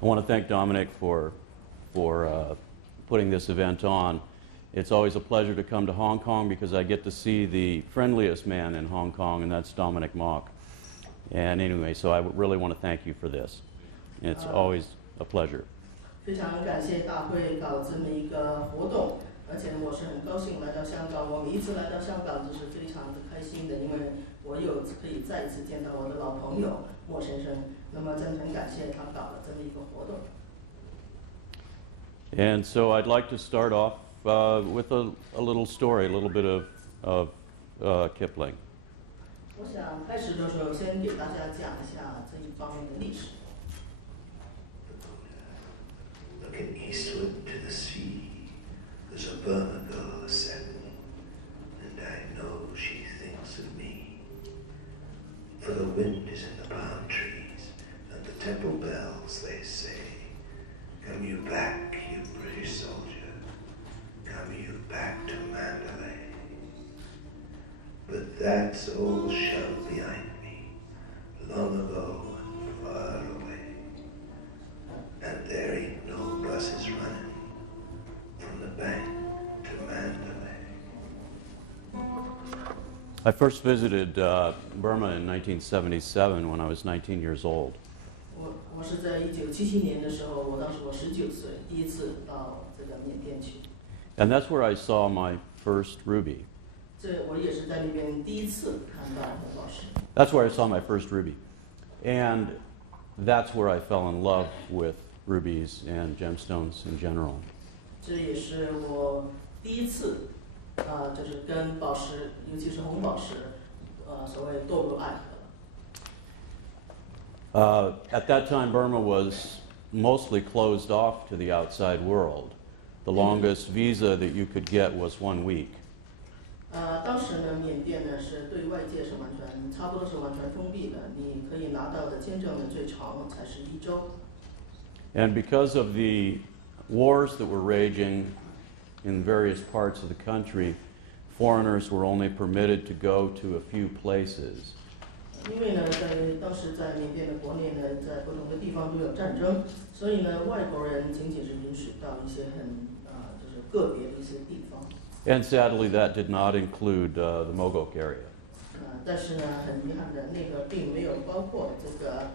I want to thank Dominic for putting this event on. It's always a pleasure to come to Hong Kong because I get to see the friendliest man in Hong Kong, and that's Dominic Mock. And anyway, so I really want to thank you for this. It's always a pleasure. 非常感谢大会搞这么一个活动，而且我是很高兴来到香港。我每一次来到香港都是非常的开心的，因为我可以再一次见到我的老朋友莫先生。那么真的很感谢他搞了这么一个活动。And so I'd like to start off with a little story, a little bit of Kipling. 我想开始的时候，先给大家讲一下这一方面的历史。Looking eastward to the sea, there's a Burma girl ascending, and I know she thinks of me. For the wind is in the palm trees, and the temple bells, they say, come you back, you British soldier, come you back to Mandalay. But that's all shoved behind me, long ago and far away. And there ain't no buses running from the bank to Mandalay. I first visited Burma in 1977 when I was 19 years old. 我是在1977年的时候，当时我19岁，第一次到这个缅甸去。And that's where I saw my first ruby. 这我也是在那边第一次看到红宝石。That's where I saw my first ruby. And that's where I fell in love with rubies and gemstones in general. 这也是我第一次就是跟宝石，尤其是红宝石，所谓堕入爱河。At that time, Burma was mostly closed off to the outside world. The longest visa that you could get was 1 week. 当时呢，缅甸呢是对外界是差不多是完全封闭的，你可以拿到的签证呢最长才是1周。And because of the wars that were raging in various parts of the country, foreigners were only permitted to go to a few places. 因为呢，当时在缅甸的国内呢，在不同的地方都有战争，所以呢，外国人仅仅是允许到一些就是个别的一些地方。And sadly, that did not include the Mogok area. 但是呢，很遗憾的，那个并没有包括这个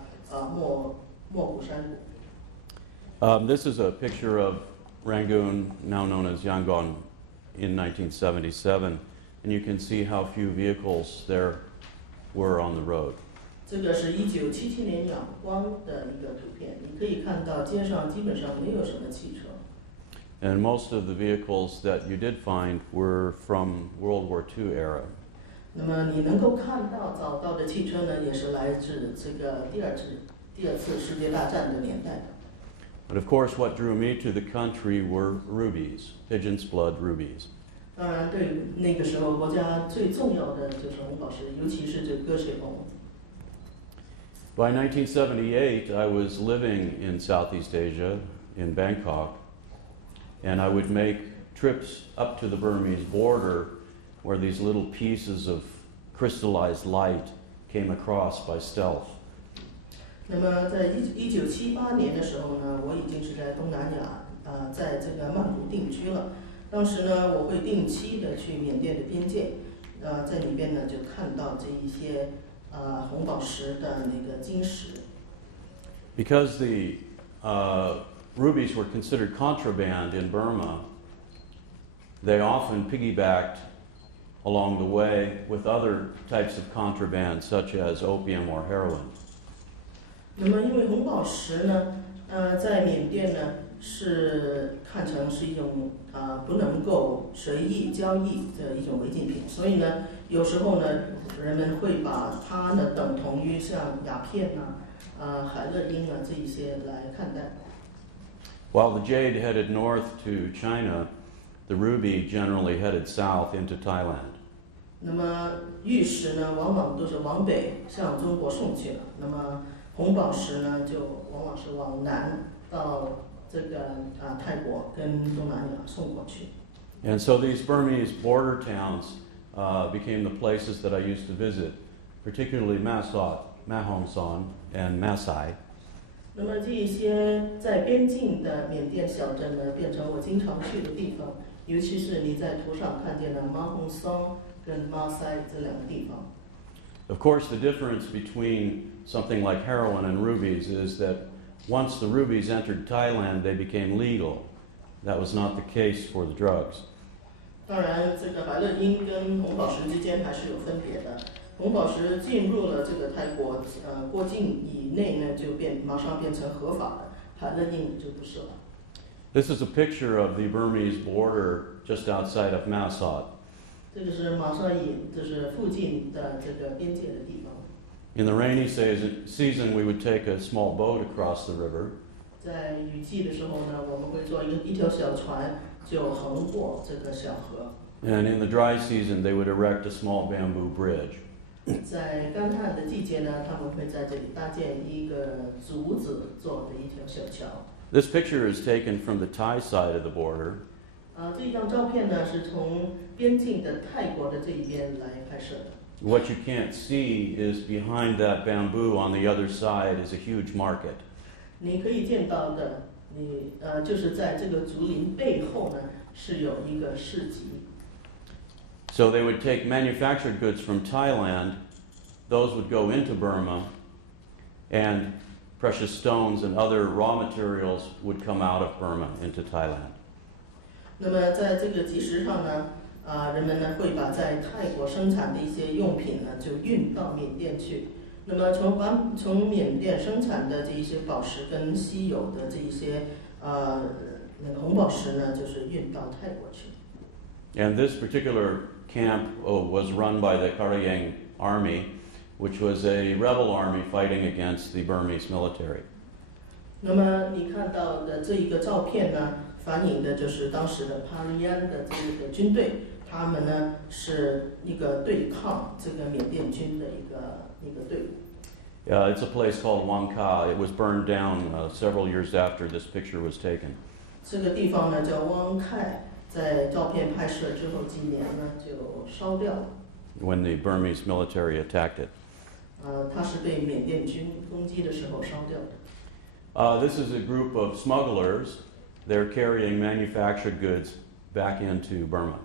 莫古山谷。This is a picture of Rangoon, now known as Yangon, in 1977, and you can see how few vehicles there were on the road. 这个是1977年仰光的一个图片，你可以看到街上基本上没有什么汽车。And most of the vehicles that you did find were from World War II era. 那么你能够找到的汽车呢，也是来自这个第二次世界大战的年代的。But of course, what drew me to the country were rubies, pigeon's blood rubies. 当然，对那个时候国家最重要的就是红宝石，尤其是这鸽血红。By 1978, I was living in Southeast Asia, in Bangkok, and I would make trips up to the Burmese border where these little pieces of crystallized light came across by stealth. 那么在1978年的时候呢，我已经是在东南亚，在这个曼谷定居了。当时呢，我会定期的去缅甸的边界，在里边呢就看到这一些红宝石的那个晶石。Because the rubies were considered contraband in Burma, they often piggybacked along the way with other types of contraband, such as opium or heroin. 那么，因为红宝石呢，在缅甸呢是看成是一种不能够随意交易的一种违禁品，所以呢，有时候呢，人们会把它呢等同于像鸦片海洛因这一些来看待。While the jade headed north to China, the ruby generally headed south into Thailand. 那么玉石呢，往往都是往北向中国送去了。那么红宝石呢，就往往是往南到这个泰国跟东南亚送过去。And so these Burmese border towns became the places that I used to visit, particularly Masot, Mahong Son, and Masai. 那么这一些在边境的缅甸小镇呢，变成我经常去的地方，尤其是你在图上看见的马洪松跟马赛这两个地方。Of course, the difference between something like heroin and rubies is that once the rubies entered Thailand, they became legal. That was not the case for the drugs. 当然，这个白乐因跟红宝石之间还是有分别的。红宝石进入了这个泰国，过境以内呢，就马上变成合法的，白乐因就不是了。This is a picture of the Burmese border just outside of Masot. 这个是马绍隐，就是附近的这个边界的地方。In the rainy season, we would take a small boat across the river. 在雨季的时候呢，我们会坐一条小船，就横过这个小河。And in the dry season, they would erect a small bamboo bridge. 在干旱的季节呢，他们会在这里搭建一个竹子做的一条小桥。This picture is taken from the Thai side of the border. 这张照片呢是从边境的泰国的这一边来拍摄的。What you can't see is behind that bamboo on the other side is a huge market. 你可以见到的，就是在这个竹林背后呢是有一个市集。So they would take manufactured goods from Thailand, those would go into Burma, and precious stones and other raw materials would come out of Burma into Thailand. 那么在这个集市上呢，人们呢会把在泰国生产的一些用品呢就运到缅甸去。那么从缅甸生产的这一些宝石跟稀有的这一些那个红宝石呢，就是运到泰国去。And this particular camp was run by the Karyang army, which was a rebel army fighting against the Burmese military. 那么你看到的这一个照片呢，反映的就是当时的帕利安的这个军队，他们呢是一个对抗这个缅甸军的一个队伍。It's a place called Wang Ka. It was burned down several years after this picture was taken. 这个地方呢叫汪凯，在照片拍摄之后几年呢就烧掉了。When the Burmese military attacked it. 它是被缅甸军攻击的时候烧掉的。This is a group of smugglers. They're carrying manufactured goods back into Burma.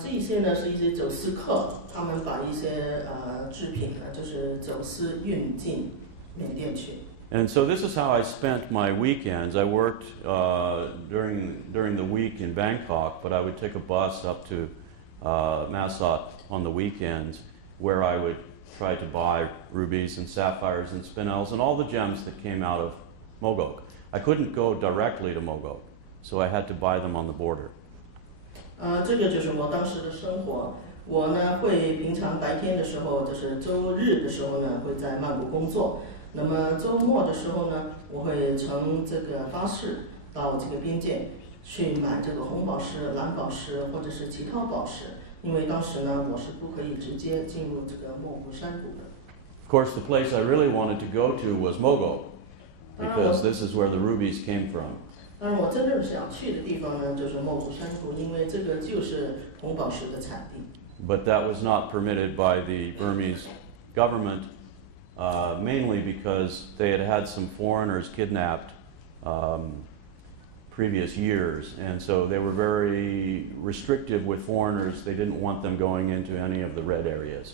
这一些呢是一些走私客，他们把一些制品呢就是走私运进缅甸去。And so this is how I spent my weekends. I worked during the week in Bangkok, but I would take a bus up to Masot on the weekends, where I would try to buy rubies and sapphires and spinels and all the gems that came out of Mogok. I couldn't go directly to Mogok, so I had to buy them on the border. 这个就是我当时的生活。我呢会平常白天的时候，就是周日的时候呢，会在曼谷工作。那么周末的时候呢，我会乘这个巴士到这个边界去买这个红宝石、蓝宝石或者是其他宝石，因为当时呢我是不可以直接进入这个莫古山谷的。Of course, the place I really wanted to go to was Mogok, because this is where the rubies came from. 当然，我真正想去的地方呢，就是莫古山谷，因为这个就是红宝石的产地。But that was not permitted by the Burmese government, mainly because they had had some foreigners kidnapped previous years, and so they were very restrictive with foreigners. They didn't want them going into any of the red areas.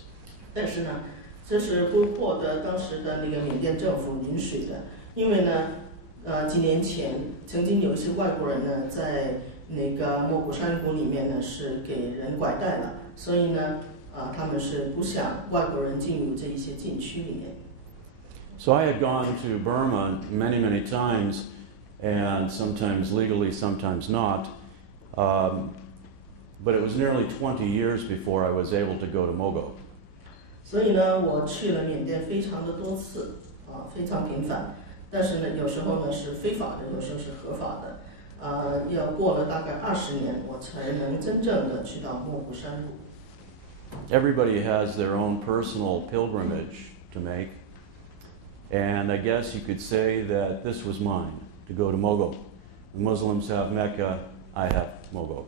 但是呢，这是不获得当时的那个缅甸政府允许的，因为呢，几年前曾经有一些外国人呢，在那个莫古山谷里面呢是给人拐带了，所以呢，他们是不想外国人进入这一些禁区里面。So I had gone to Burma many, many times, and sometimes legally, sometimes not. But it was nearly 20 years before I was able to go to Mogok. 所以呢，我去了缅甸非常的多次，非常频繁。但是呢，有时候呢是非法的，有时候是合法的。要过了大概20年，我才能真正的去到莫古山谷。Everybody has their own personal pilgrimage to make, and I guess you could say that this was mine, to go to Mogok. The Muslims have Mecca, I have Mogok.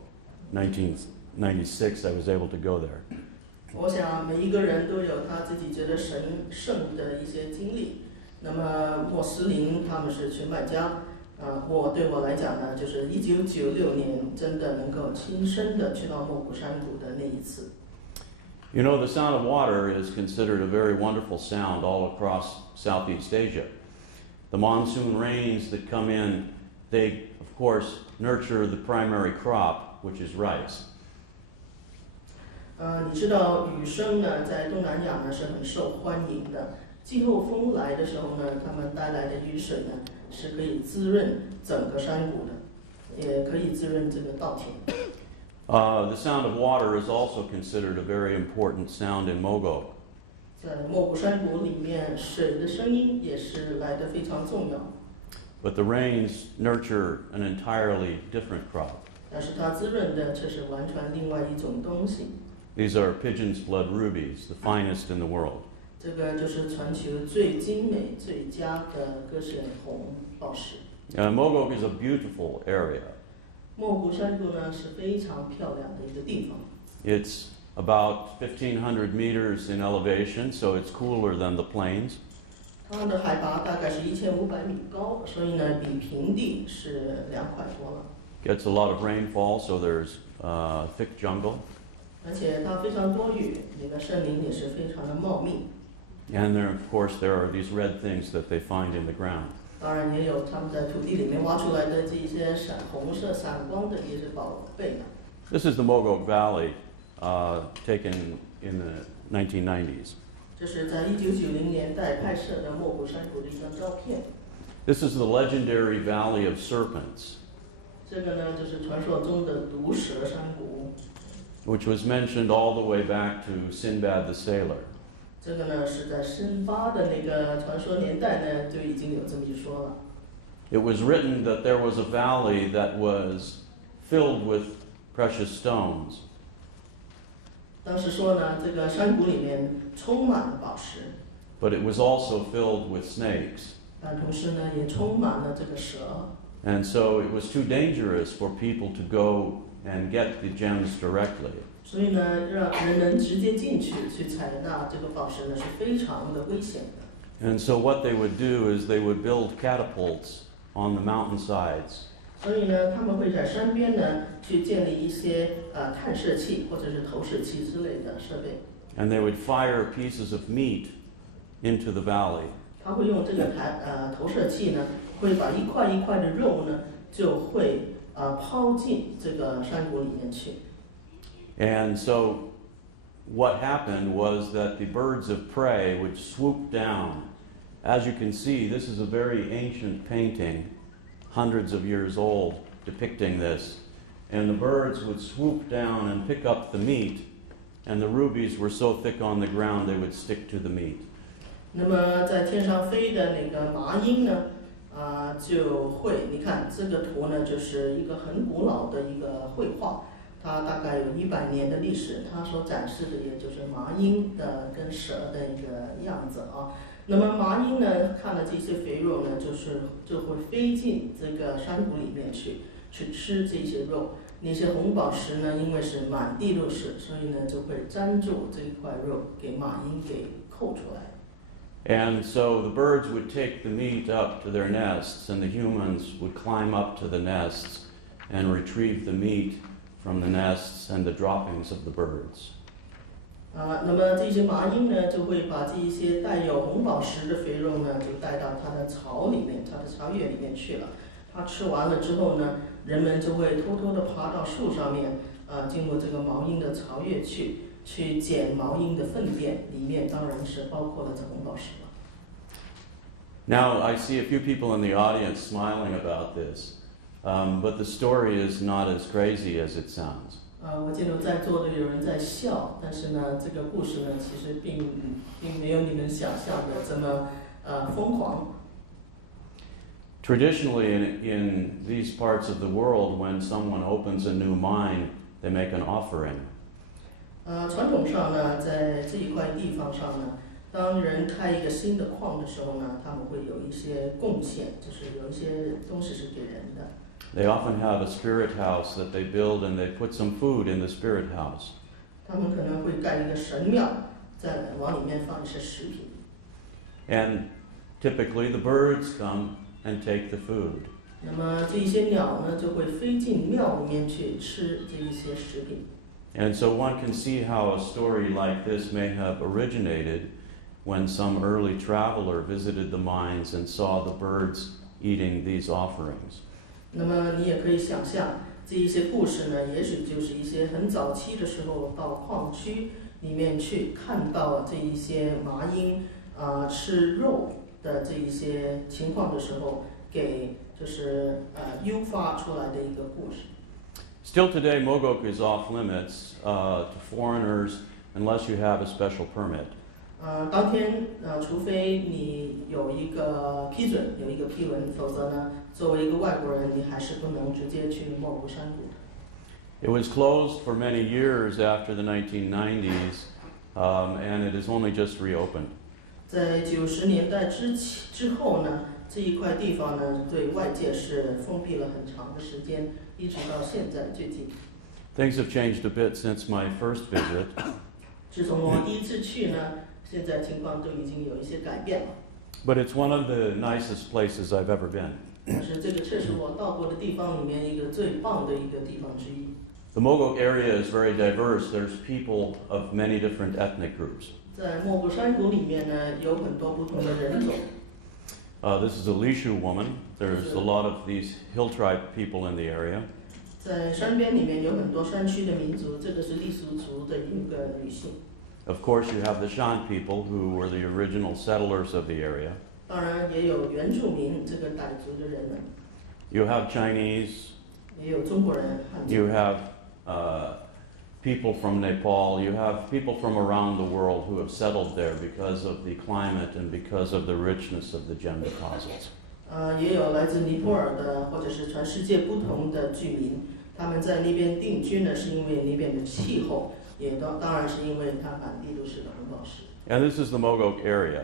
1996, I was able to go there. 我想每一个人都有他自己觉得神圣的一些经历。那么穆斯林他们是去麦加，对我来讲呢，就是1996年真的能够亲身的去到莫古山谷的那一次。You know, the sound of water is considered a very wonderful sound all across Southeast Asia. The monsoon rains that come in, they, of course, nurture the primary crop, which is rice. 你知道雨声呢，在东南亚呢是很受欢迎的。季候风来的时候呢，它们带来的雨水呢，是可以滋润整个山谷的，也可以滋润这个稻田。The sound of water is also considered a very important sound in Mogok. 在莫古山谷里面，水的声音也是来得非常重要。But the rains nurture an entirely different crop. 但是它滋润的却是完全另外一种东西。These are pigeon's blood rubies, the finest in the world. 这个就是全球最精美、最佳的鸽舌红宝石。Mogok is a beautiful area. 莫古山谷呢是非常漂亮的一个地方。It's about 1,500 meters in elevation, so it's cooler than the plains. 它的海拔大概是1500米高，所以呢比平地是凉快多了。Gets a lot of rainfall, so there's thick jungle. 而且它非常多雨，那个森林也是非常的茂密。And there, of course, there are these red things that they find in the ground. 当然也有他们在土地里面挖出来的这些红色闪光的也是宝贝的。This is the Mogok Valley, taken in the 1990s. 这是在1990年代拍摄的莫古山谷的一张照片。This is the legendary Valley of Serpents, 这个呢就是传说中的毒蛇山谷。which was mentioned all the way back to Sinbad the Sailor. 这个呢是在辛巴的那个传说年代呢就已经有这么一说了。It was written that there was a valley that was filled with precious stones. 当时说呢，这个山谷里面充满了宝石， But it was also filled with snakes. 但同时呢也充满了这个蛇。 And so it was too dangerous for people to go and get the gems directly. 所以呢，让人们直接进去采纳这个宝石呢是非常的危险的。 And so what they would do is they would build catapults on the mountainsides. 所以呢，他们会在山边呢去建立一些探射器或者是投射器之类的设备。 And they would fire pieces of meat into the valley. 他会用这个投射器呢，会把一块一块的肉呢，就会抛进这个山谷里面去。 And so what happened was that the birds of prey would swoop down. As you can see, this is a very ancient painting, hundreds of years old, depicting this. And the birds would swoop down and pick up the meat, and the rubies were so thick on the ground they would stick to the meat. 那么在天上飞的那个麻鹰呢，就会，你看这个图呢，就是一个很古老的一个绘画。 它大概有100年的历史，它所展示的也就是麻鹰的跟蛇的一个样子啊。那么麻鹰呢，看了这些肥肉呢，就会飞进这个山谷里面去吃这些肉。那些红宝石呢，因为是满地都是，所以呢就会粘住这一块肉，给麻鹰给扣出来。 And so the birds would take the meat up to their nests, and the humans would climb up to the nests and retrieve the meat from the nests and the droppings of the birds. 那么这些麻鹰呢，就会把这一些带有红宝石的肥肉呢，就带到它的巢里面，它的巢穴里面去了。它吃完了之后呢，人们就会偷偷的爬到树上面，进入这个毛鹰的巢穴去捡毛鹰的粪便，里面当然是包括了这红宝石了。 Now I see a few people in the audience smiling about this. But the story is not as crazy as it sounds. 我见到在座的有人在笑，但是呢，这个故事呢，其实并没有你们想象的这么疯狂。 Traditionally, in these parts of the world, when someone opens a new mine, they make an offering. 传统上呢，在这一块地方上呢，当人开一个新的矿的时候呢，他们会有一些贡献，就是有一些东西是给人的。 They often have a spirit house that they build, and they put some food in the spirit house. 他们可能会盖一个神庙，再往里面放一些食品。 And typically the birds come and take the food. 那么这一些鸟呢，就会飞进庙里面去吃这一些食品。And so one can see how a story like this may have originated when some early traveler visited the mines and saw the birds eating these offerings. 那么你也可以想象，这一些故事呢，也许就是一些很早期的时候到矿区里面去看到这一些麻鹰吃肉的这一些情况的时候，给就是诱发出来的一个故事。Still today, Mogok is off limits to foreigners unless you have a special permit. 当天除非你有一个批准，有一个批文，否则呢，作为一个外国人，你还是不能直接去莫古山谷的。It was closed for many years after the 1990s, and it is only just reopened. 在90年代之后呢，这一块地方呢，对外界是封闭了很长的时间，一直到现在最近。Things have changed a bit since my first visit. 自从我第一次去呢，现在情况都已经有一些改变了。But it's one of the nicest places I've ever been. 但是这个确实我到过的地方里面一个最棒的一个地方之一。The Mogok area is very diverse. There's people of many different ethnic groups. 在莫古山谷里面呢，有很多不同的人种。This is a Lishu woman. There's a lot of these hill tribe people in the area. 在山边里面有很多山区的民族，这个是傈僳族的一个女性。Of course, you have the Shan people, who were the original settlers of the area. 当然也有原住民这个傣族的人们。You have Chinese. 也有中国人。You have people from Nepal. You have people from around the world who have settled there because of the climate and because of the richness of the gem deposits. 也有来自尼泊尔的，或者是全世界不同的居民，他们在那边定居呢，是因为那边的气候，也当然是因为它满地都是红宝石。And this is the Mogok area.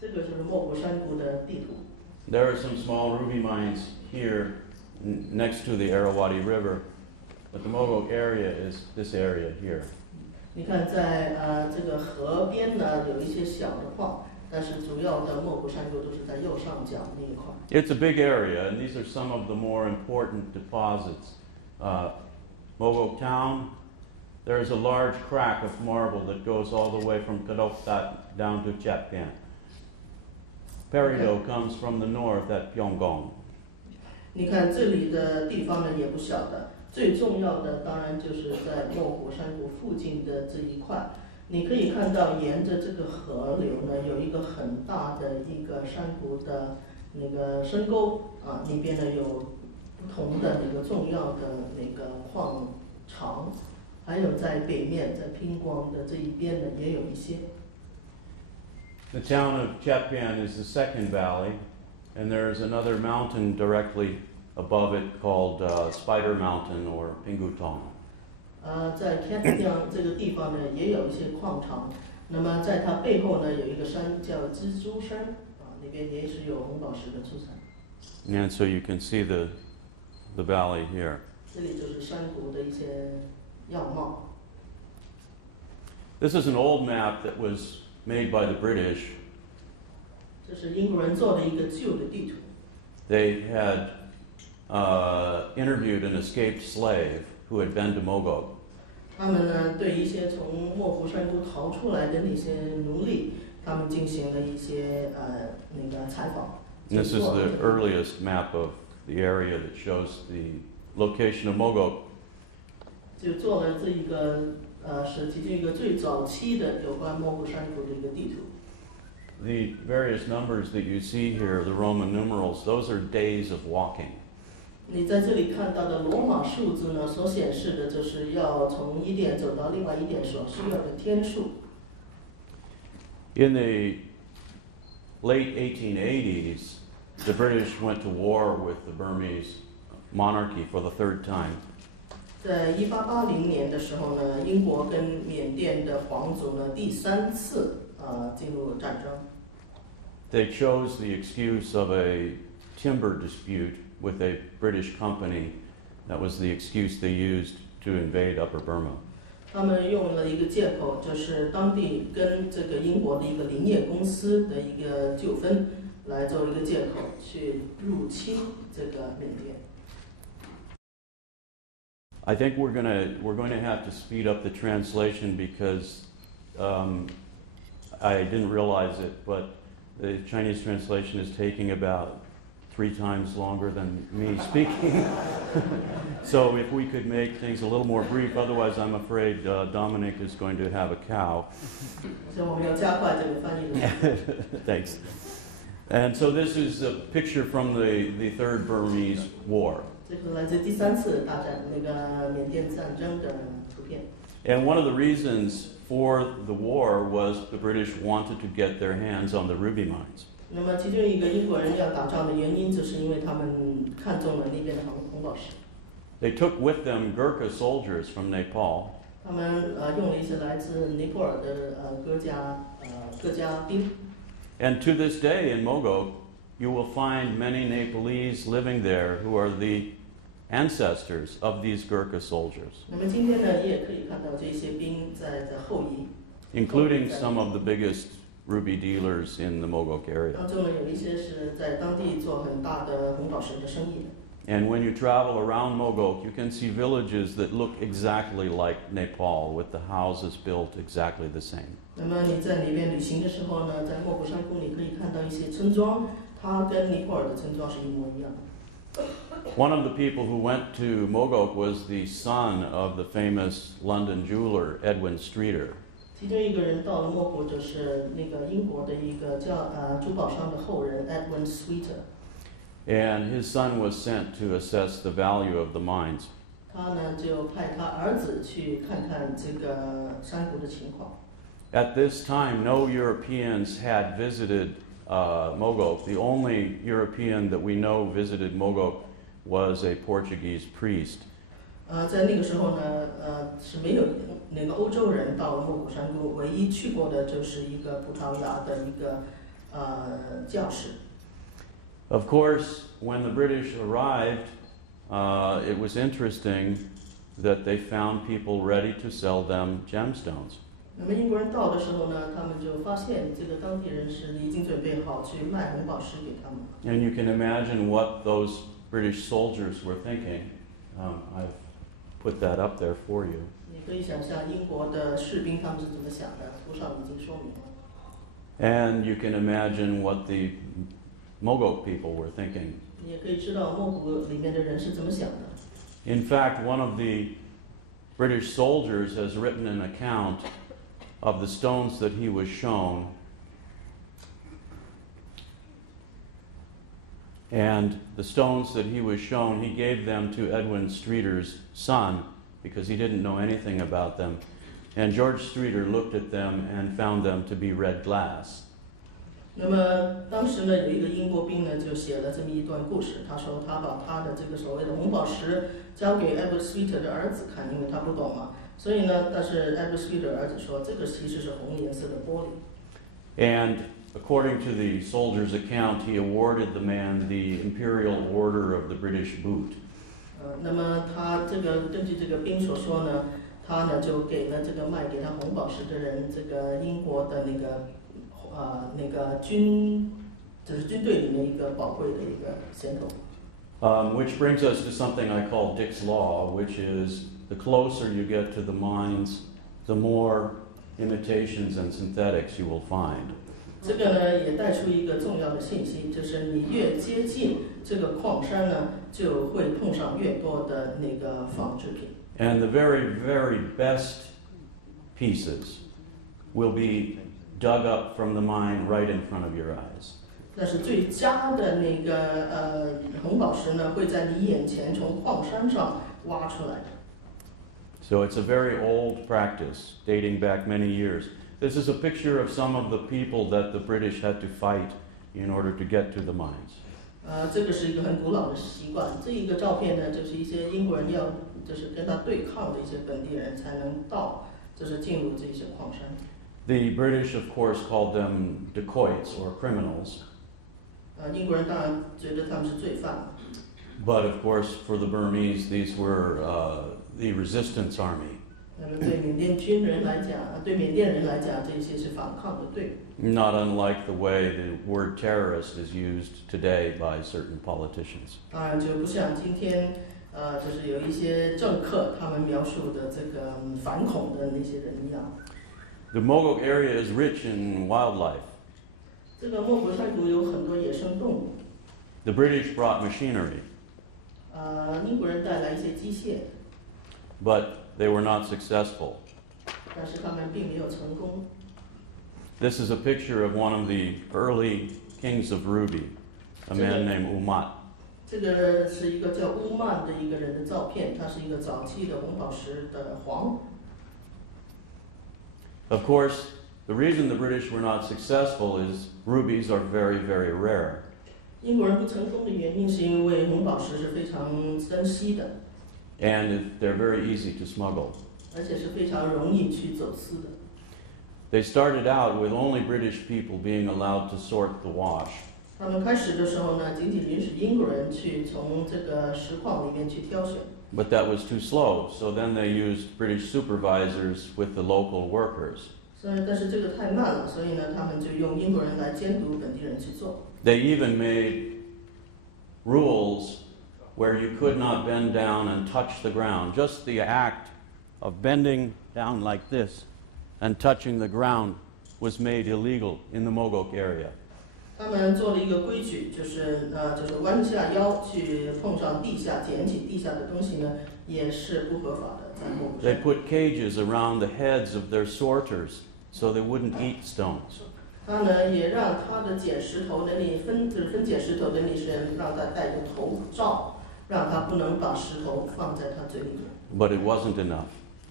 这个就是莫古山谷的地图。There are some small ruby mines here next to the Irrawaddy River, but the Mogok area is this area here. 你看在这个河边呢，有一些小的矿。但是主要的莫古山谷都是在右上角那一块。It's a big area, and these are some of the more important deposits. Mogok town, there is a large crack of marble that goes all the way from Kadoktat down to Chatpan. Peridot comes from the north at Pyongyang. 你看这里的地方呢也不小的，最重要的当然就是在莫古山谷附近的这一块。你可以看到，沿着这个河流呢，有一个很大的一个山谷的那个深沟里边呢有不同的那个重要的那个矿场，还有在北面，在拼光的这一边呢也有一些。The town of Chatpan is the second valley, and there's another mountain directly above it called Spider Mountain or Pingutong. 在 Pigeon 这个地方呢，也有一些矿场。那么在它背后呢，有一个山叫蜘蛛山，那边也是有红宝石的出产。And so you can see the valley here. 这里就是山谷的一些样貌。This is an old map that was made by the British. 这是英国人做的一个旧的地图。They had interviewed an escaped slave who had been to Mogok. 他们呢，对一些从莫古山谷逃出来的那些奴隶，他们进行了一些那个采访。This is the earliest map of the area that shows the location of Mogok. 就做了这一个是其中一个最早期的有关莫古山谷的一个地图。The various numbers that you see here, the Roman numerals, those are days of walking. 你在这里看到的罗马数字呢，所显示的就是要从一点走到另外一点所需要的天数。In the late 1880s, the British went to war with the Burmese monarchy for the third time. 在1880年的时候呢，英国跟缅甸的皇族呢第3次进入战争。They chose the excuse of a timber dispute with a British company. That was the excuse they used to invade Upper Burma. 他们用了一个借口，就是当地跟这个英国的一个林业公司的一个纠纷，来作为一个借口去入侵这个缅甸。I think we're going to have to speed up the translation because I didn't realize it, but the Chinese translation is taking about 3 times longer than me speaking. So if we could make things a little more brief, otherwise I'm afraid Dominic is going to have a cow. Thanks. And so this is a picture from the Third Burmese War. 这个来自第3次大战那个缅甸战争的图片。And one of the reasons for the war was the British wanted to get their hands on the ruby mines. 那么其中一个英国人要打仗的原因，就是因为他们看中了那边的红宝石。They took with them Gurkha soldiers from Nepal. 他们用了一些来自尼泊尔的各家兵。And to this day in Mogok, you will find many Nepalese living there who are the ancestors of these Gurkha soldiers, 那么今天呢，也可以看到这些兵在的后裔， including some of the biggest ruby dealers in the Mogok area. 当中呢有一些是在当地做很大的红宝石的生意的。 And when you travel around Mogok, you can see villages that look exactly like Nepal, with the houses built exactly the same. 那么你在里边旅行的时候呢，在莫古山谷你可以看到一些村庄，它跟尼泊尔的村庄是一模一样的。 One of the people who went to Mogok was the son of the famous London jeweler Edwin Streeter. 其中一个人到了莫古，就是那个英国的一个珠宝商的后人 Edwin Streeter。 And his son was sent to assess the value of the mines. 他呢就派他儿子去看看这个山谷的情况。 At this time, no Europeans had visited Mogok. The only European that we know visited Mogok was a Portuguese priest. 在那个时候呢，是没有那个欧洲人到了莫古山谷，唯一去过的就是一个葡萄牙的一个教士。 Of course, when the British arrived, it was interesting that they found people ready to sell them gemstones. 那么英国人到的时候呢，他们就发现这个当地人是已经准备好去卖红宝石给他们。 And you can imagine what those British soldiers were thinking. I've put that up there for you. 你可以想象英国的士兵他们是怎么想的，图上已经说明了。 And you can imagine what the Mogok people were thinking. 你也可以知道莫古里面的人是怎么想的。 In fact, one of the British soldiers has written an account of the stones that he was shown. And the stones that he was shown, he gave them to Edwin Streeter's son because he didn't know anything about them. And George Streeter looked at them and found them to be red glass. 那么当时呢，有一个英国兵呢，就写了这么一段故事。他说他把他的这个所谓的红宝石交给 Edward Streeter 的儿子看，因为他不懂嘛。所以呢，但是 Edward Streeter 的儿子说，这个其实是红颜色的玻璃。And according to the soldier's account, he awarded the man the Imperial Order of the British Boot. 那么他这个根据这个兵所说呢，他呢就给了这个卖给他红宝石的人，这个英国的那个就是军队里面一个宝贵的一个衔头。Which brings us to something I call Dick's Law, which is the closer you get to the mines, the more imitations and synthetics you will find. 这个呢也带出一个重要的信息，就是你越接近这个矿山呢，就会碰上越多的那个仿制品。And the very, very best pieces will be dug up from the mine right in front of your eyes. 但是最佳的那个红宝石呢，会在你眼前从矿山上挖出来的。So it's a very old practice, dating back many years. This is a picture of some of the people that the British had to fight in order to get to the mines. 这个是一个很古老的习惯。这一个照片呢，就是一些英国人就是跟他对抗的一些本地人才能就是进入这些矿山。The British, of course, called them dacoits or criminals. 英国人当然觉得他们是罪犯。But of course, for the Burmese, these were the resistance army. 那么对缅甸军人来讲，对缅甸人来讲，这些是反抗的队伍。 Not unlike the way the word terrorist is used today by certain politicians. 当然就不像今天，就是有一些政客他们描述的这个反恐的那些人一样。The Mogok area is rich in wildlife. 这个莫国山谷有很多野生动物。 The British brought machinery, 英国人带来一些机械， but they were not successful. 但是他们并没有成功。 This is a picture of one of the early kings of Ruby, a man named Umat. 这个是一个叫乌曼的一个人的照片，他是一个早期的红宝石的皇。 Of course, the reason the British were not successful is rubies are very, very rare. 英国人不成功的原因是因为红宝石是非常珍稀的， And they're very easy to smuggle. 而且是非常容易去走私的。 They started out with only British people being allowed to sort the wash. 他们开始的时候呢，仅仅允许英国人去从这个石矿里面去挑选。 But that was too slow, so then they used British supervisors with the local workers. 所以，但是这个太慢了，所以呢，他们就用英国人来监督本地人去做。 They even made rules where you could not bend down and touch the ground. Just the act of bending down like this and touching the ground was made illegal in the Mogok area. 他们做了一个规矩，就是弯下腰去碰上地下、捡起地下的东西呢，也是不合法的，在莫古 They 山。 put cages around the heads of their sorters so they wouldn't eat stones. 他呢也让他的捡石头的分捡石头的那些人，让他戴着头罩，让他不能把石头放在他嘴里面。 But it wasn't enough.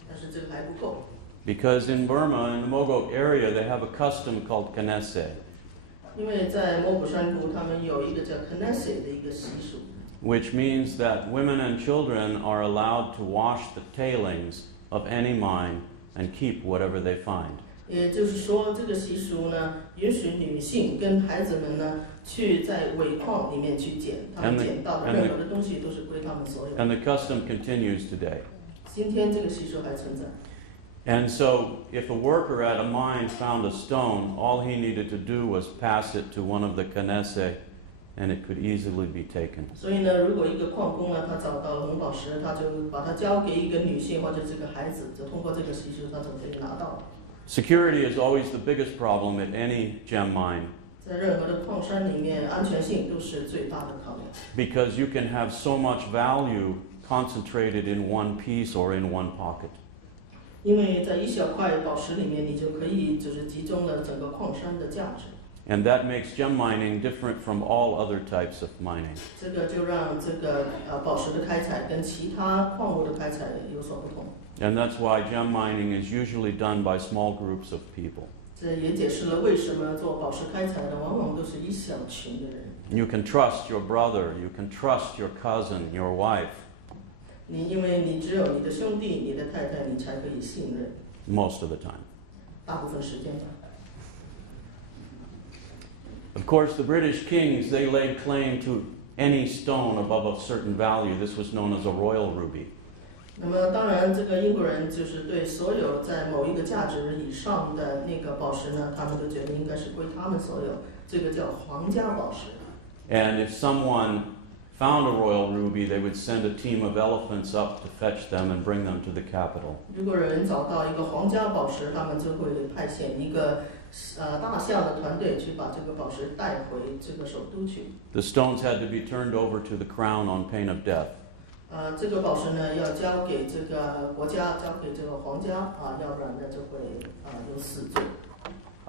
但是这个还不够， Because in Burma, in the Mogok area, they have a custom called kanese, 因为在莫古山谷，他们有一个叫 Knesse 的一个习俗。 which means that women and children are allowed to wash the tailings of any mine and keep whatever they find. 也就是说，这个习俗呢，允许女性跟孩子们呢，去在尾矿里面去捡，他们捡到的任何的东西都是归他们所有。 And the custom continues today. 今天这个习俗还存在。 And so, if a worker at a mine found a stone, all he needed to do was pass it to one of the kanese, and it could easily be taken. 所以呢，如果一个矿工呢，他找到了红宝石，他就把它交给一个女性或者这个孩子，就通过这个习俗，他就可以拿到。 Security is always the biggest problem at any gem mine 在任何的矿山里面，安全性都是最大的考量。 because you can have so much value concentrated in one piece or in one pocket. 因为在一小块宝石里面，你就可以就是集中了整个矿山的价值。 And that makes gem mining different from all other types of mining. 这个就让这个宝石的开采跟其他矿物的开采有所不同。 And that's why gem mining is usually done by small groups of people. 这也解释了为什么做宝石开采的往往都是一小群的人。 You can trust your brother, you can trust your cousin, your wife, 因为你只有你的兄弟、你的太太，你才可以信任， most of the time. 大部分时间吧。 Of course, the British kings, they laid claim to any stone above a certain value. This was known as a royal ruby. 那么当然，这个英国人就是对所有在某一个价值以上的那个宝石呢，他们都觉得应该是归他们所有，这个叫皇家宝石。 And if someone found a royal ruby, they would send a team of elephants up to fetch them and bring them to the capital. 如果有人找到一个皇家宝石，他们就会派遣一个大象的团队去把这个宝石带回这个首都去。 The stones had to be turned over to the crown on pain of death. 这个宝石呢要交给这个国家，交给这个皇家要不然呢就会有死罪。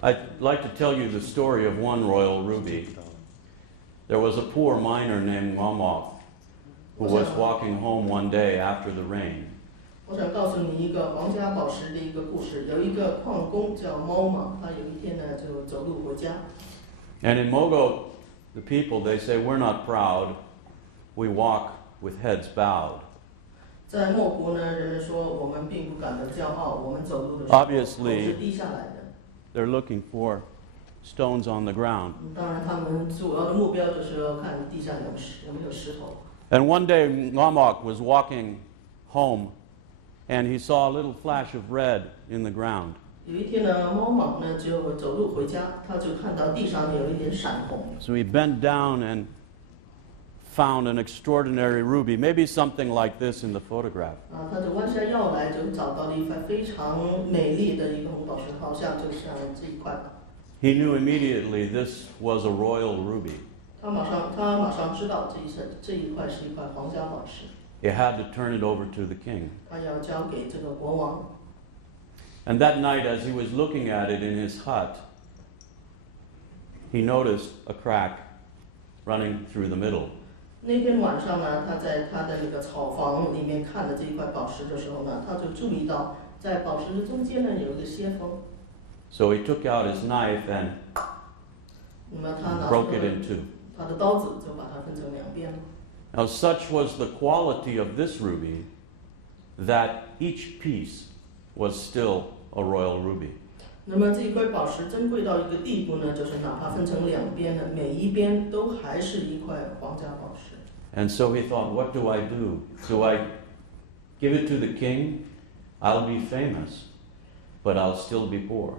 I'd like to tell you the story of one royal ruby. There was a poor miner named Wamok who was walking home one day after the rain. 我想告诉你一个皇家宝石的一个故事。有一个矿工叫猫嘛，他有一天呢就走路回家。 And in Mogo, the people, they say, we're not proud. We walk with heads bowed. 在莫国呢，人们说我们并不感到骄傲，我们走路的时候头 Obviously 是低下来的。 They're looking for stones on the ground. 当然，他们主要的目标就是要看地上有没有石头。 And one day, Wamok was walking home, and he saw a little flash of red in the ground. 有一天呢，猫蟒呢就走路回家，他就看到地上有一点闪红。So he bent down and found an extraordinary ruby, maybe something like this in the photograph. 他就弯下腰来，就找到了一块非常美丽的一个红宝石，好像就像这一块。He knew immediately this was a royal ruby. 他马上知道这一块是一块皇家宝石。He had to turn it over to the king. 他要交给这个国王。And that night, as he was looking at it in his hut, he noticed a crack running through the middle. 那天晚上呢，他在他的那个草房里面看了这一块宝石的时候呢，他就注意到在宝石的中间呢有一个切缝。So he took out his knife and 那么他拿 broke 出 it 了 in two. 他的刀子，就把它分成两边了。Now, such was the quality of this ruby that each piece was still a royal ruby. 那么这一块宝石珍贵到一个地步呢，就是哪怕分成两边呢，每一边都还是一块皇家宝石。And so he thought, what do I do? Do I give it to the king? I'll be famous, but I'll still be poor.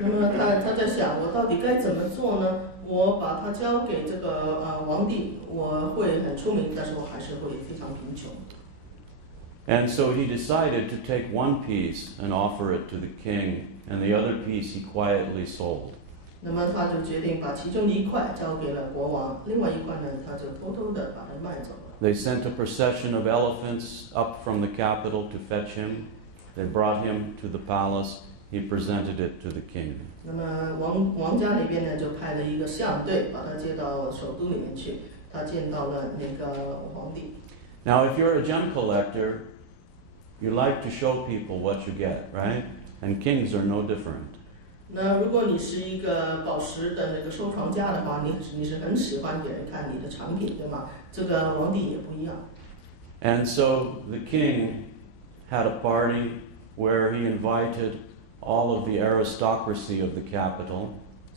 那么他在想，我到底该怎么做呢？我把它交给这个皇帝，我会很出名，但是我还是会非常贫穷。And so he decided to take one piece and offer it to the king, and the other piece he quietly sold. 那么他就决定把其中一块交给了国王，另外一块呢，他就偷偷的把它卖走了。They sent a procession of elephants up from the capital to fetch him. They brought him to the palace. He presented it to the king. 那么王家里边呢，就派了一个相队，把他接到首都里面去。他见到了那个皇帝。Now, if you're a gem collector, you like to show people what you get, right? And kings are no different. 那如果你是一个宝石的那个收藏家的话，你是很喜欢给人看你的产品，对吗？这个皇帝也不一样。And so the king had a party where he invited all of the aristocracy of the capital.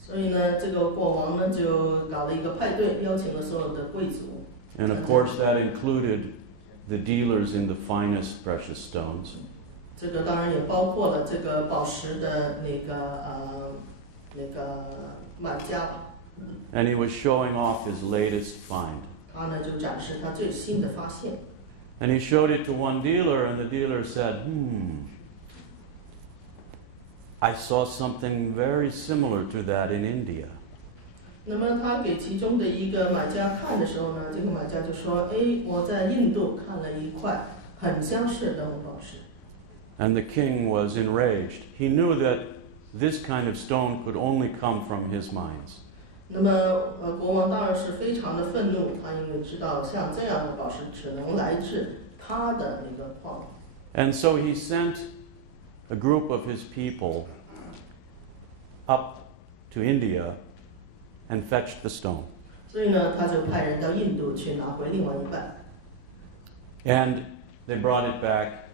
所以呢，这个国王呢就搞了一个派对，邀请了所有的贵族。And of course that included the dealers in the finest precious stones. 这个当然也包括了这个宝石的那个买家吧。And he was showing off his latest find. 他呢就展示他最新的发现。And he showed it to one dealer, and the dealer said, I saw something very similar to that in India. 那么他给其中的一个买家看的时候呢，这个买家就说：“哎，我在印度看了一块很相似的红宝石。” And the king was enraged. He knew that this kind of stone could only come from his mines. 那么国王当然是非常的愤怒，他因为知道像这样的宝石只能来自他的那个矿。And so he sent a group of his people up to India and fetched the stone. 所以呢，他就派人到印度去拿回另外一半。And they brought it back.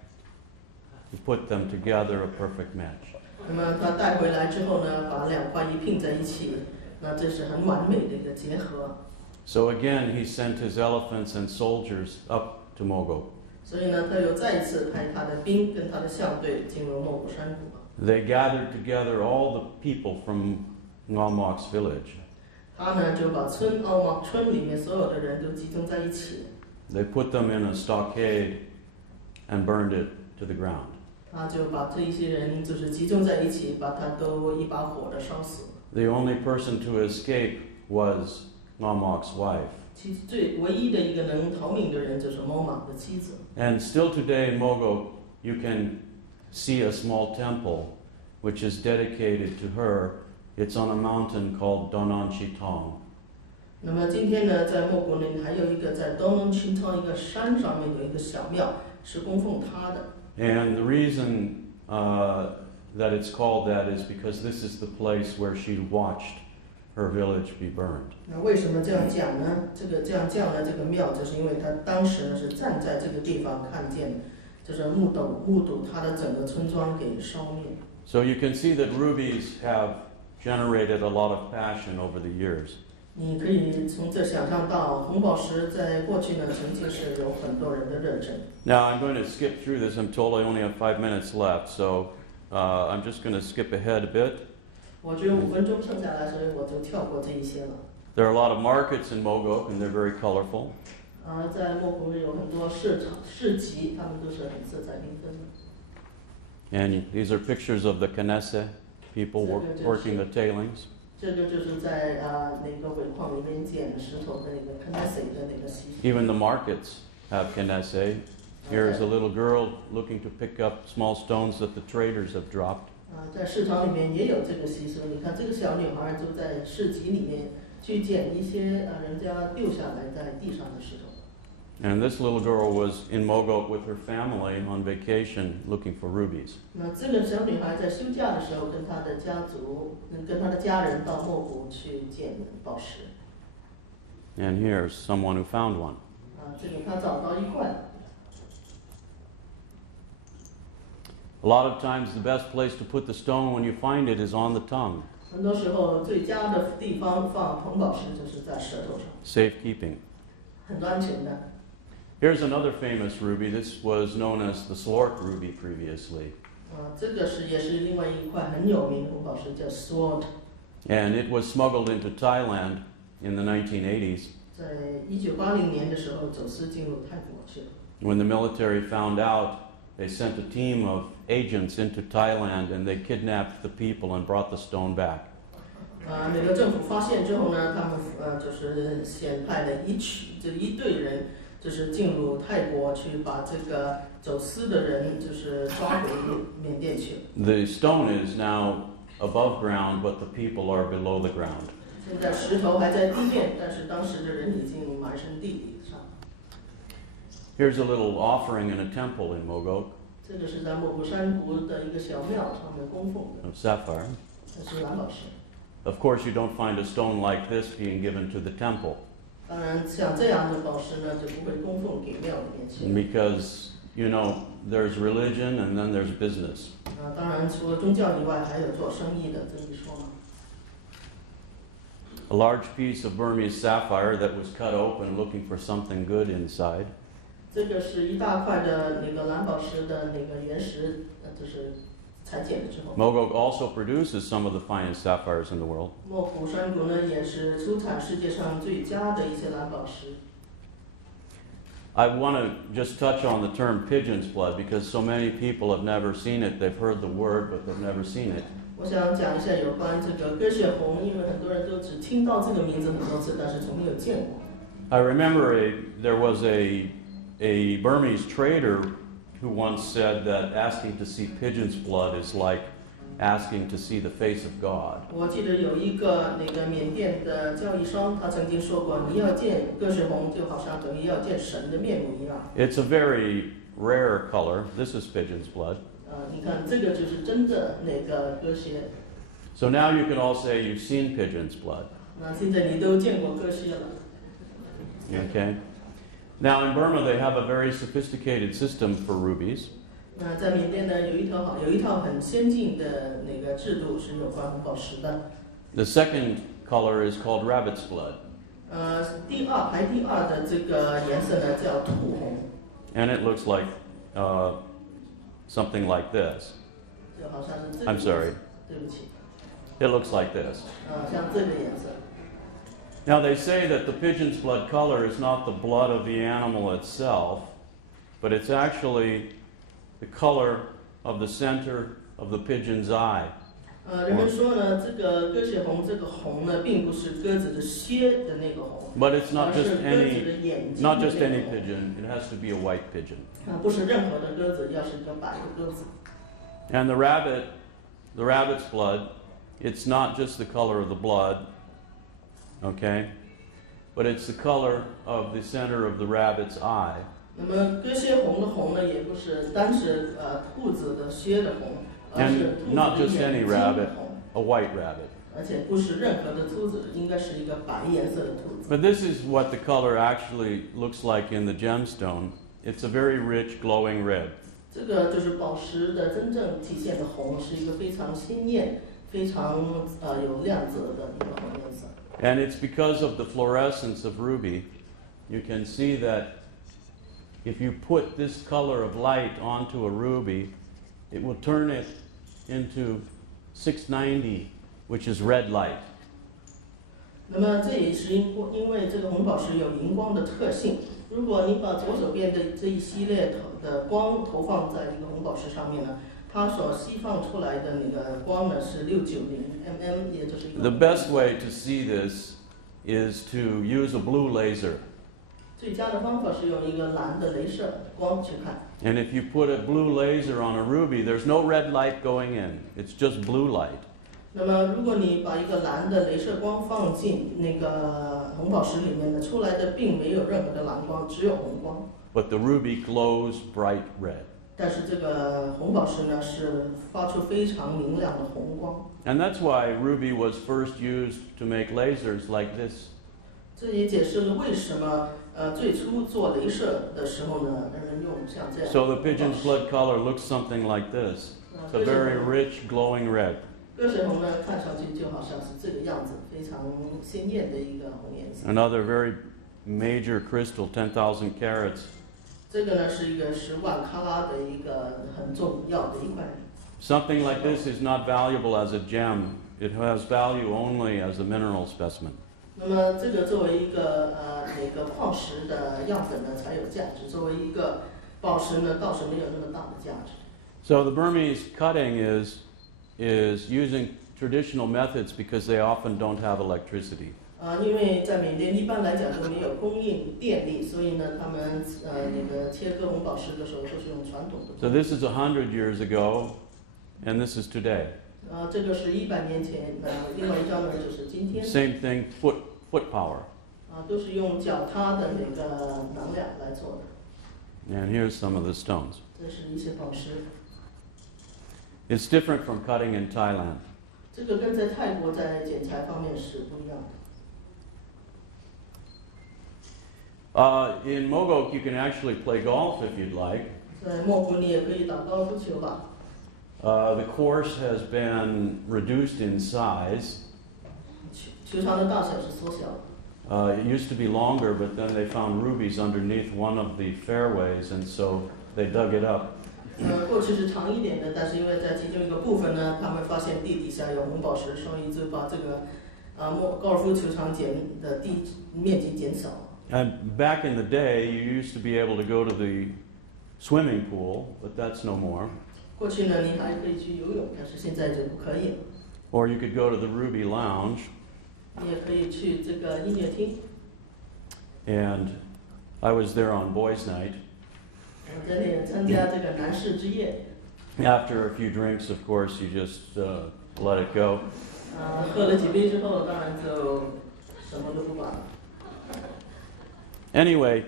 He put them together, a perfect match. 那么他带回来之后呢，把两块一拼在一起，那这是很完美的一个结合。So again, he sent his elephants and soldiers up to Mogok. 所以呢，他又再一次派他的兵跟他的相队进入莫古山谷。They gathered together all the people from Ngomok's village. 他呢就把奥莫村里面所有的人都集中在一起。They put them in a stockade and burned it to the ground. 他就把这一些人就是集中在一起，把他都一把火的烧死。The only person to escape was Ngomok's wife. 唯一的一个能逃命的人就是某马的妻子。And still today in Mogok, you can see a small temple which is dedicated to her. It's on a mountain called Dononchitong. 那么今天呢，在莫古呢还有一个在 Dononchitong 一个山上面有一个小庙，是供奉她的。And the reason that it's called that is because this is the place where she watched her village be burned. 那为什么这样讲呢？这样叫呢？这个庙就是因为他当时呢是站在这个地方看见，就是目睹他的整个村庄给烧灭。So you can see that rubies have generated a lot of passion over the years. 你可以从这想象到，红宝石在过去呢，曾经是有很多人的热忱。Now I'm going to skip through this. I'm told I only have 5 minutes left, so I'm just going to skip ahead a bit. 我只有5分钟剩下来，所以我就跳过这一些了。There are a lot of markets in Mogok, and they're very colorful. 在莫古有很多市集，他们都是很色彩缤纷的。And these are pictures of the Kanese people working the tailings. 这个就是在那个尾矿里面捡石头的那个 Kanese 的那个习俗。 Even the markets have Kanese. Here is a little girl looking to pick up small stones that the traders have dropped. 在市场里面也有这个习俗。你看这个小女孩就在市集里面去捡一些人家丢下来在地上的石头。 And this little girl was in Mogok with her family on vacation looking for rubies. 那这个小女孩在休假的时候，跟她的家族、跟她的家人到莫古去捡宝石。 And here's someone who found one. 这个她找到一块。 A lot of times the best place to put the stone when you find it is on the tongue. 很多时候最佳的地方放红宝石就是在舌头上。 Safekeeping. 很安全的。 Here's another famous ruby. This was known as the Slork ruby previously. 这个也是另外一块很有名的红宝石，叫 Sword。 And it was smuggled into Thailand in the 1980s. 在1980年的时候，走私进入泰国去了。 When the military found out, they sent a team of agents into Thailand and they kidnapped the people and brought the stone back. 美国政府发现之后呢，他们就是先派了一队人。 就是进入泰国去把这个走私的人就是抓回缅甸去。The stone is now above ground, but the people are below the ground. 现在石头还在地面，但是当时的人已经埋身地里上。Here's a little offering in a temple in Mogok. 这个是在莫古山谷的一个小庙上面供奉的。Of sapphire. 这是蓝宝石。 Of course, you don't find a stone like this being given to the temple. 当然，像这样的宝石呢，就不会供奉给庙里面去。Because, you know, there's religion and then there's business. 当然，除了宗教以外，还有做生意的这一说嘛。 A large piece of Burmese sapphire that was cut open looking for something good inside. 这个是一大块的那个蓝宝石的那个原石，就是裁剪了之后。 Mogok also produces some of the finest sapphires in the world. 莫古山谷呢，也是出产世界上最佳的一些蓝宝石。 I want to just touch on the term pigeon's blood because so many people have never seen it. They've heard the word, but they've never seen it. 我想讲一下有关这个鸽血红，因为很多人都只听到这个名字很多次，但是从没有见过。 I remember there was a Burmese trader who once said that asking to see pigeon's blood is like asking to see the face of God. 我记得有一个那个缅甸的交易商，他曾经说过，你要见鸽血红，就好像等于要见神的面目一样。 It's a very rare color. This is pigeon's blood. 你看这个就是真的那个鸽血。 So now you can all say you've seen pigeon's blood. 那现在你都见过鸽血了。 Okay. Now in Burma they have a very sophisticated system for rubies. 那在缅甸呢，有一套很先进的那个制度是有关红宝石的。 The second color is called rabbit's blood. 排第二的这个颜色呢叫兔红。 And it looks like something like this. 就好像是这个 I'm sorry. 对不起。 It looks like this. 像这个颜色。 Now they say that the pigeon's blood color is not the blood of the animal itself, but it's actually the color of the center of the pigeon's eye. 人们说呢，这个鸽血红这个红呢，并不是鸽子的蝎的那个红， But it's not 而 just 是鸽子的 any 眼睛 not 的 just 那 any 个红。 pigeon, it has to be a white pigeon. 不是任何的鸽子，要是一个白的鸽子。 And the rabbit's blood, it's not just the color of the blood, okay? But it's the color of the center of the rabbit's eye. 那么鸽血红的红呢，也不是单是兔子的蝎的红，而是 And 兔 not 子的 just 眼 any 睛的 rabbit, 红， a white rabbit. 而且不是任何的兔子，应该是一个白颜色的兔子。 But this is what the color actually looks like in the gemstone. It's a very rich, glowing red. 这个就是宝石的真正体现的红，是一个非常鲜艳、非常有亮泽的一个红颜色。And it's because of the fluorescence of ruby. You can see that if you put this color of light onto a ruby, it will turn it into 690, which is red light. 那么这也是因为这个红宝石有荧光的特性。如果你把左手边的这一系列的光投放在一个红宝石上面呢，它所释放出来的那个光呢是690mm，也就是一个。The best way to see this is to use a blue laser. 最佳的方法是用一个蓝的镭射光去看。And if you put a blue laser on a ruby, there's no red light going in. It's just blue light. 那么，如果你把一个蓝的镭射光放进那个红宝石里面呢，出来的并没有任何的蓝光，只有红光。But the ruby glows bright red. 但是这个红宝石呢，是发出非常明亮的红光。And that's why ruby was first used to make lasers like this. 这也解释了为什么最初做镭射的时候呢，人们用像这样。So the pigeon's blood color looks something like this. It's a very rich, glowing red. 鸽血红呢，看上去就好像是这个样子，非常鲜艳的一个红颜色。Another very major crystal, 10,000 carats. 这个呢是一个10万卡拉的一个很重要的一块。Something like this is not valuable as a gem. It has value only as a mineral specimen. 那么这个作为一个那个矿石的样本呢，才有价值。作为一个宝石呢，倒是没有那么大的价值。So the Burmese cutting is using traditional methods because they often don't have electricity. 因为在缅甸一般来讲就没有供应电力，所以呢，他们那个切割红宝石的时候都是用传统的。So this is 100 years ago, and this is today. 这个是100年前，另外一张呢就是今天。Same thing, foot power. 都是用脚踏的那个能量来做的。And here's some of the stones. 这是一些宝石。It's different from cutting in Thailand. 这个跟在泰国在剪裁方面是不一样的。In Mogok, you can actually play golf if you'd like. 在莫谷你也可以打高尔夫球吧。The course has been reduced in size. 球场的大小是缩小的。It used to be longer, but then they found rubies underneath one of the fairways, and so they dug it up. 过去是长一点的，但是因为在其中一个部分呢，他们发现地底下有红宝石，所以就把这个高尔夫球场减的地面积减少。And back in the day, you used to be able to go to the swimming pool, but that's no more. 过去呢，你还可以去游泳，但是现在就不可以了。Or you could go to the Ruby Lounge. 你也可以去这个音乐厅。And I was there on Boys' Night. 我在那里参加这个男士之夜。After a few drinks, of course, you just let it go. 喝了几杯之后，当然就什么都不管了。Anyway,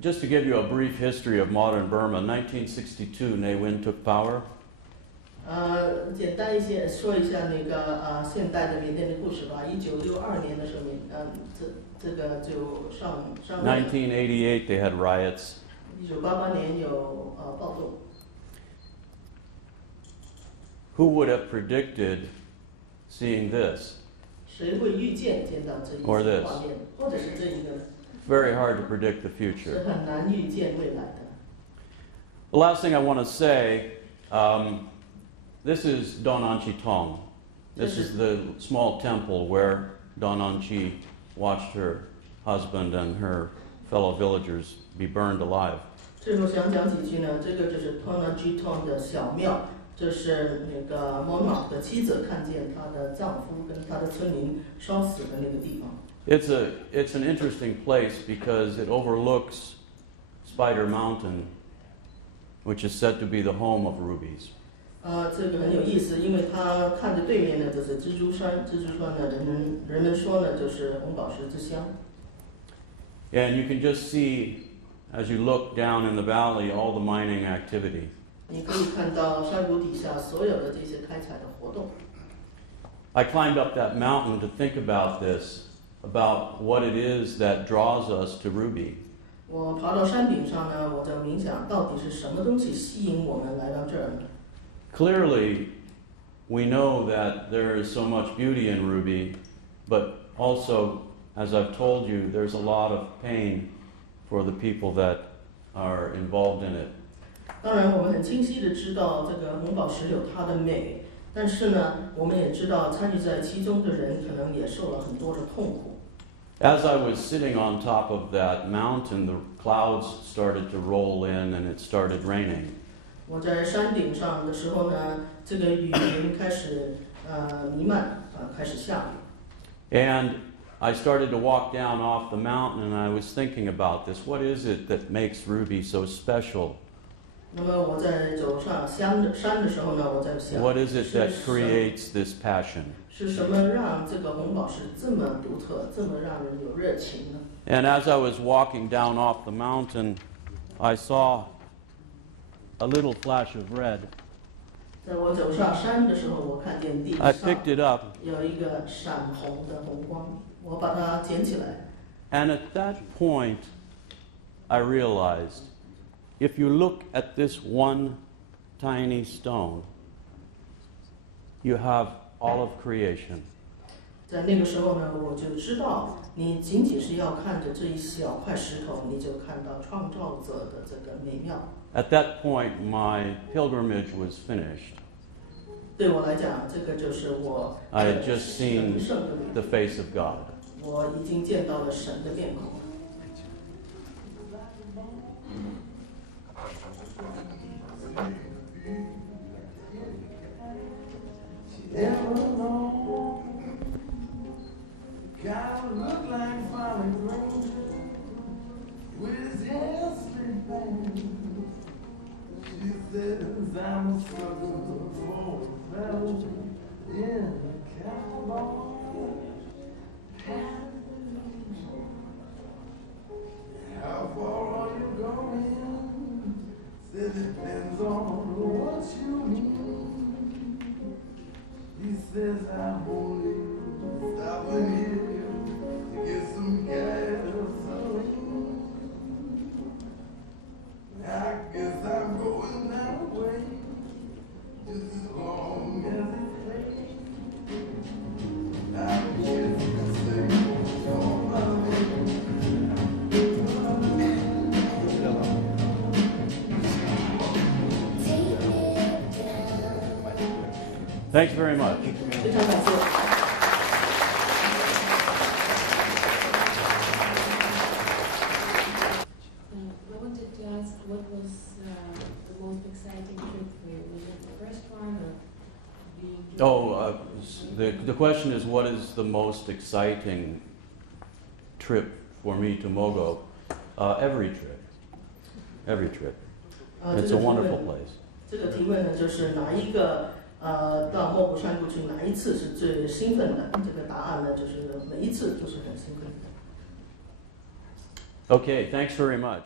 just to give you a brief history of modern Burma, 1962, Ne Win took power. 简单一些说一下那个现代的缅甸的故事吧。1962年的时候，这个就上。1988, they had riots. 1988年有暴动。Who would have predicted seeing this? 谁会预见见到这一Or this. 画面，或者是这一个？ Very hard to predict the 是 future. 很难预见未来的。The last thing I want to say, this is Don Anchi Tong. This is the small temple where Don Anchi watched her husband and her fellow villagers be burned alive. 最后想讲几句呢，这个就是 Tonaji Tong 的小庙，这是那个 Monarch 的妻子看见她的丈夫跟她的村民烧死的那个地方。It's an interesting place because it overlooks Spider Mountain, which is said to be the home of rubies. 这个很有意思，因为它看着对面呢就是蜘蛛山，蜘蛛山呢人们说呢就是红宝石之乡。And you can just see, as you look down in the valley, all the mining activity. 你可以看到山谷底下所有的这些开采的活动。I climbed up that mountain to think about this, about what it is that draws us to ruby. 我爬到山顶上呢，我就冥想，到底是什么东西吸引我们来到这儿呢？ Clearly, we know that there is so much beauty in ruby, but also, as I've told you, there's a lot of pain for the people that are involved in it. 当然，我们很清晰的知道这个红宝石有它的美，但是呢，我们也知道参与在其中的人可能也受了很多的痛苦。As I was sitting on top of that mountain, the clouds started to roll in and it started raining. 我在山顶上的时候呢，这个雨云开始弥漫开始下雨。And I started to walk down off the mountain and I was thinking about this. What is it that makes ruby so special? 那么我在走上山的时候呢，我在想 What is it that creates this passion? 是什么让这个红宝石这么独特，这么让人有热情呢？ And as I was walking down off the mountain, I saw a little flash of red. 在我走上山的时候，我看见地 I 上 picked it up, 有一个闪红的红光，我把它捡起来。 and at that point, I realized if you look at this one tiny stone, you have all of creation. 在那个时候呢，我就知道，你仅仅是要看着这一小块石头，你就看到创造者的这个美妙。 At that point, my pilgrimage was finished. 对我来讲，这个就是我 I had just seen 神圣的美 the face of God. 我已经见到了神的面孔。 God look like falling rain with his hair slicked back. She says I'm a sucker for a fellow in a cowboy hat. How far are you going? Says it depends on what you mean. He says I'm only stopping here to get some gasoline. I guess I'm going that way, just as long as it takes. I'm here to stay on my way. Thanks very much. 非常感谢。I wanted to ask, what was the most exciting trip for you? Was it the first one, or The question is, what is the most exciting trip for me to Mogo? Every trip. Every trip. It's a wonderful place. 这个提问呢，就是哪一个到莫古山谷去哪一次是最兴奋的？这个答案呢，就是每一次都是很兴奋的。 Okay, thanks very much.